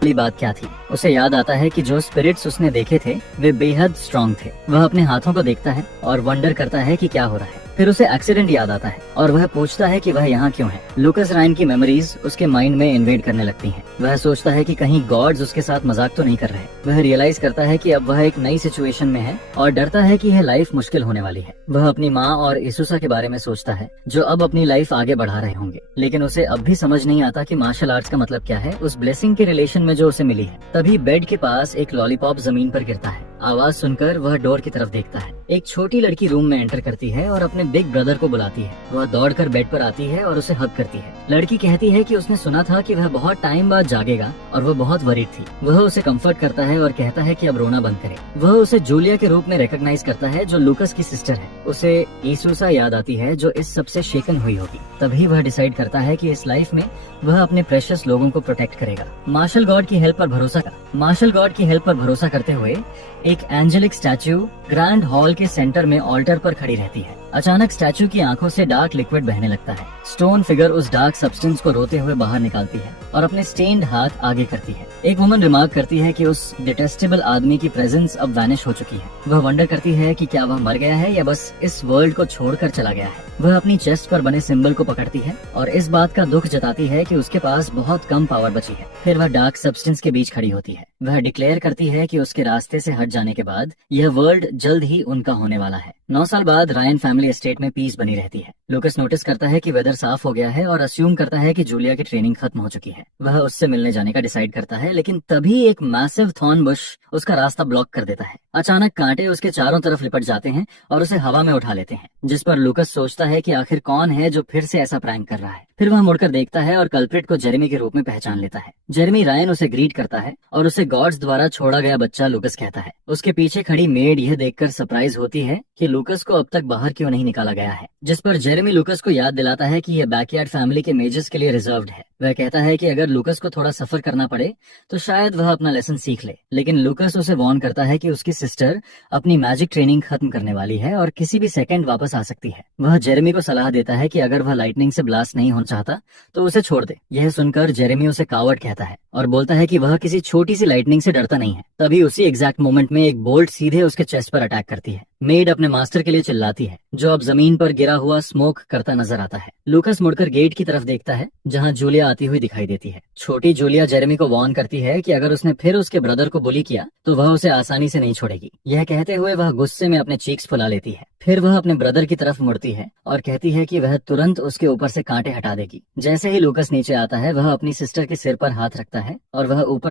पहली बात क्या थी। उसे याद आता है कि जो स्पिरिट्स उसने देखे थे वे बेहद स्ट्रांग थे। वह अपने हाथों को देखता है और वंडर करता है कि क्या हो रहा है। फिर उसे एक्सीडेंट याद आता है और वह पूछता है कि वह यहाँ क्यों है। लूकस रायन की मेमोरीज उसके माइंड में इन्वेड करने लगती हैं। वह सोचता है कि कहीं गॉड्स उसके साथ मजाक तो नहीं कर रहे। वह रियलाइज करता है कि अब वह एक नई सिचुएशन में है और डरता है कि यह लाइफ मुश्किल होने वाली है। वह अपनी माँ और इसुसा के बारे में सोचता है जो अब अपनी लाइफ आगे बढ़ा रहे होंगे, लेकिन उसे अब भी समझ नहीं आता कि मार्शल आर्ट्स का मतलब क्या है उस ब्लेसिंग के रिलेशन में जो उसे मिली है। तभी बेड के पास एक लॉलीपॉप जमीन पर गिरता है। आवाज सुनकर वह डोर की तरफ देखता है। एक छोटी लड़की रूम में एंटर करती है और अपने बिग ब्रदर को बुलाती है। वह दौड़कर बेड पर आती है और उसे हग करती है। लड़की कहती है कि उसने सुना था कि वह बहुत टाइम बाद जागेगा और वह बहुत वरीड थी। वह उसे कंफर्ट करता है और कहता है कि अब रोना बंद करे। वह उसे जूलिया के रूप में रिकॉग्नाइज करता है जो लूकस की सिस्टर है। उसे ईसूसा याद आती है जो इस सबसे शेकन हुई होगी। तभी वह डिसाइड करता है कि इस लाइफ में वह अपने प्रेशियस लोगों को प्रोटेक्ट करेगा। मार्शल गॉड की हेल्प पर भरोसा करते हुए एक एंजेलिक स्टैचू ग्रैंड हॉल के सेंटर में ऑल्टर पर खड़ी रहती है। अचानक स्टैचू की आंखों से डार्क लिक्विड बहने लगता है। स्टोन फिगर उस डार्क सब्सटेंस को रोते हुए बाहर निकालती है और अपने स्टेन्ड हाथ आगे करती है। एक वुमन रिमार्क करती है कि उस डिटेस्टेबल आदमी की प्रेजेंस अब वैनिश हो चुकी है। वह वंडर करती है कि क्या वह मर गया है या बस इस वर्ल्ड को छोड़कर चला गया है। वह अपनी चेस्ट पर बने सिंबल को पकड़ती है और इस बात का दुख जताती है कि उसके पास बहुत कम पावर बची है। फिर वह डार्क सब्सटेंस के बीच खड़ी होती है। वह डिक्लेयर करती है कि उसके रास्ते से हट जाने के बाद यह वर्ल्ड जल्द ही उनका होने वाला है। 9 साल बाद रायन फैमिली एस्टेट में पीस बनी रहती है। लूकस नोटिस करता है कि वेदर साफ हो गया है और अस्यूम करता है कि जूलिया की ट्रेनिंग खत्म हो चुकी है। वह उससे मिलने जाने का डिसाइड करता है, लेकिन तभी एक मैसिव थॉर्न बुश उसका रास्ता ब्लॉक कर देता है। अचानक कांटे उसके चारों तरफ लिपट जाते हैं और उसे हवा में उठा लेते हैं, जिस पर लूकस सोचता है कि आखिर कौन है जो फिर से ऐसा प्रैंक कर रहा है। फिर वह मुड़कर देखता है और कल्प्रिट को जेरेमी के रूप में पहचान लेता है। जेरेमी रायन उसे ग्रीट करता है और उसे गॉड्स द्वारा छोड़ा गया बच्चा लूकस कहता है। उसके पीछे खड़ी मेड यह देखकर सरप्राइज होती है कि लूकस को अब तक बाहर क्यों नहीं निकाला गया है, जिस पर जेरेमी लूकस को याद दिलाता है कि यह बैकयार्ड फैमिली के मेजर्स के लिए रिजर्व्ड है। वह कहता है कि अगर लूकस को थोड़ा सफर करना पड़े तो शायद वह अपना लेसन सीख ले, लेकिन लूकस उसे वार्न करता है कि उसकी सिस्टर अपनी मैजिक ट्रेनिंग खत्म करने वाली है और किसी भी सेकंड वापस आ सकती है। वह जेरेमी को सलाह देता है कि अगर वह लाइटनिंग से ब्लास्ट नहीं होना चाहता तो उसे छोड़ दे। यह सुनकर जेरेमी उसे कावर्ड कहता है और बोलता है कि वह किसी छोटी सी लाइटनिंग से डरता नहीं है। तभी उसी एग्जैक्ट मोमेंट में एक बोल्ट सीधे उसके चेस्ट पर अटैक करती है। मेड अपने मास्टर के लिए चिल्लाती है, जो अब जमीन पर गिरा हुआ स्मोक करता नजर आता है। लूकस मुड़कर गेट की तरफ देखता है जहां जूलिया आती हुई दिखाई देती है। छोटी जूलिया जेरेमी को वार्न करती है कि अगर उसने फिर उसके ब्रदर को बुली किया तो वह उसे आसानी से नहीं छोड़ेगी। यह कहते हुए वह गुस्से में अपने चीक्स फुला लेती है। फिर वह अपने ब्रदर की तरफ मुड़ती है और कहती है कि वह तुरंत उसके ऊपर से कांटे हटा देगी। जैसे ही लूकस नीचे आता है वह अपनी सिस्टर के सिर पर हाथ रखता है और वह ऊपर